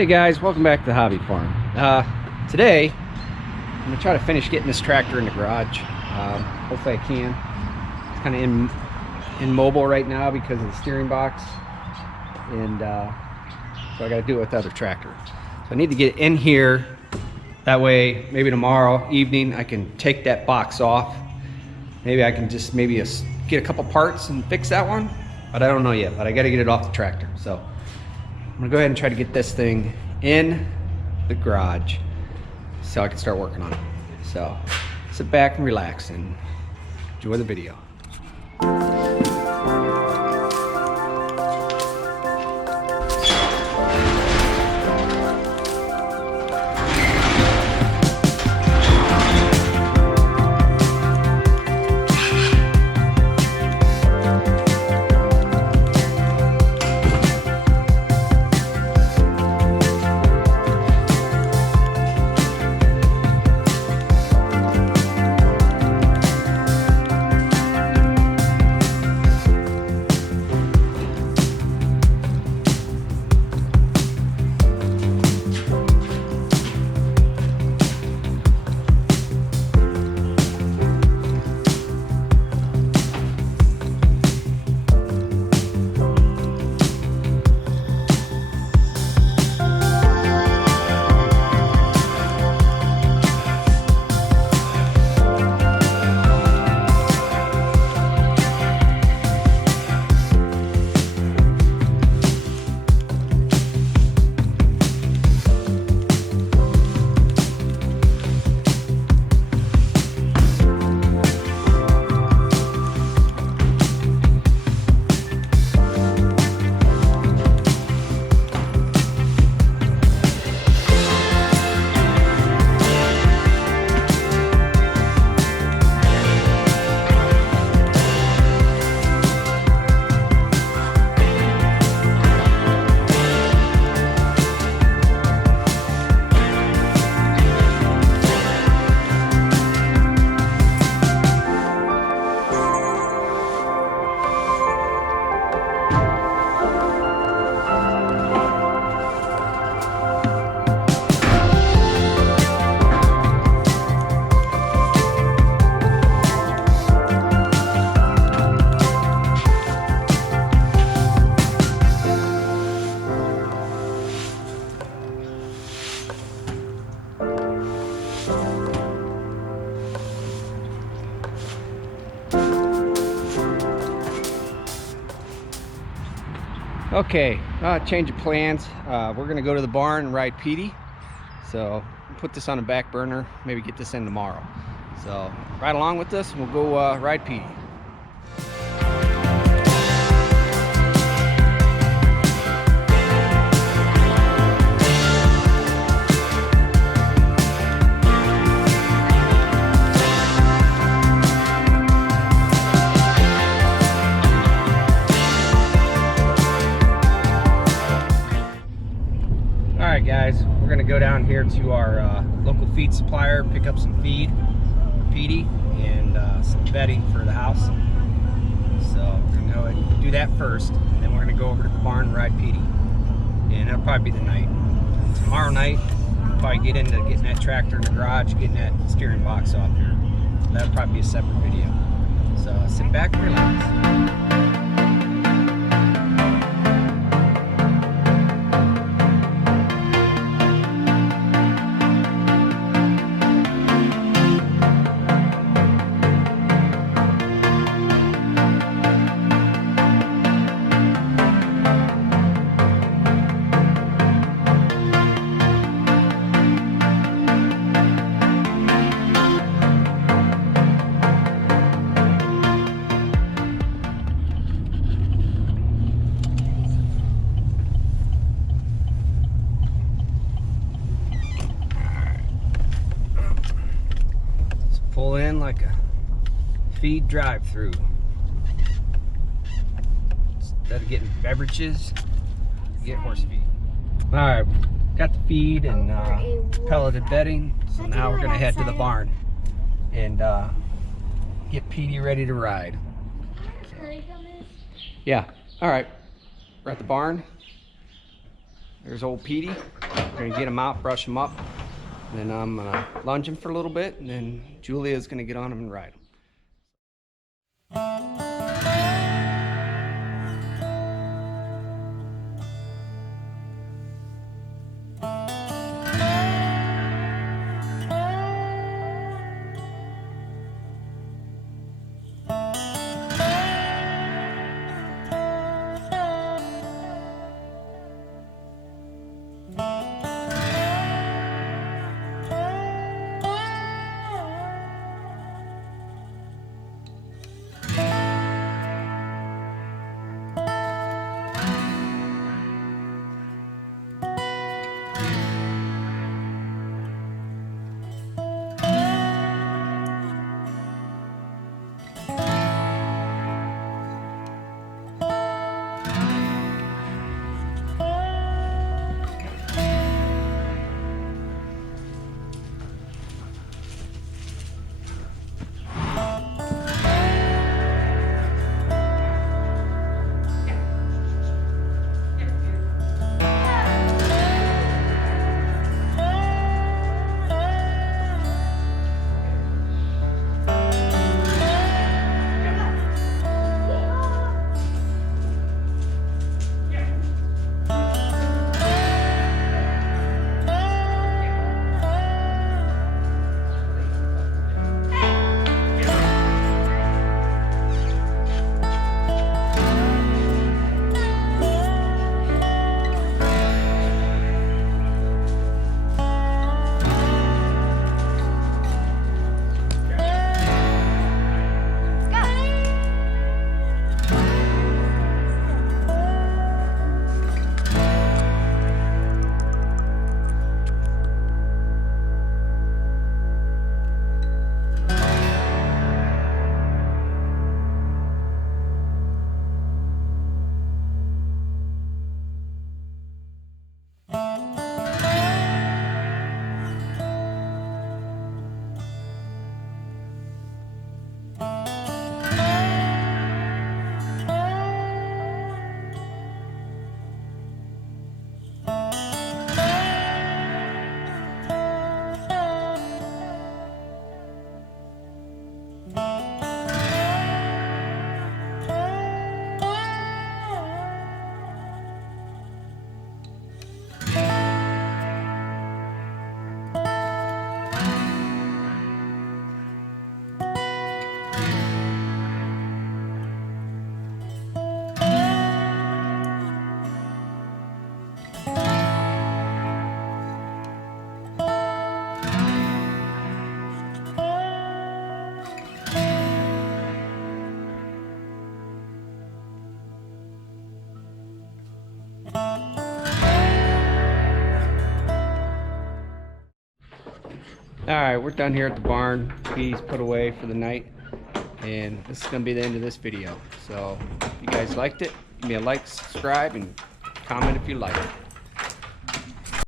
Hey guys, welcome back to the hobby farm. Today I'm gonna try to finish getting this tractor in the garage. Hopefully I can. It's kind of immobile right now because of the steering box, and so I got to do it with the other tractor. So I need to get it in here. That way, maybe tomorrow evening I can take that box off. Maybe I can just get a couple parts and fix that one, but I don't know yet. But I got to get it off the tractor. So I'm gonna go ahead and try to get this thing in the garage so I can start working on it. So sit back and relax and enjoy the video. Okay, change of plans. We're gonna go to the barn and ride Petey. So put this on the back burner, maybe get this in tomorrow. So ride along with us and we'll go ride Petey. Alright guys, we're going to go down here to our local feed supplier, pick up some feed for Petey and some bedding for the house. So we're going to go ahead and do that first, and then we're going to go over to the barn and ride Petey. And that'll probably be the night. And tomorrow night, we'll probably get into getting that tractor in the garage, getting that steering box off here. So that'll probably be a separate video. So sit back and relax. Pull in like a feed drive-through. Instead of getting beverages, get horse feed. All right, got the feed and pelleted bedding. So now we're gonna head to the barn and get Petey ready to ride. Yeah, all right. We're at the barn. There's old Petey. We're gonna get them out, brush them up, and then I'm gonna lunge them for a little bit, and then Julia's gonna get on them and ride them. All right, we're done here at the barn. He's put away for the night, and this is gonna be the end of this video. So if you guys liked it, give me a like, subscribe, and comment if you like it.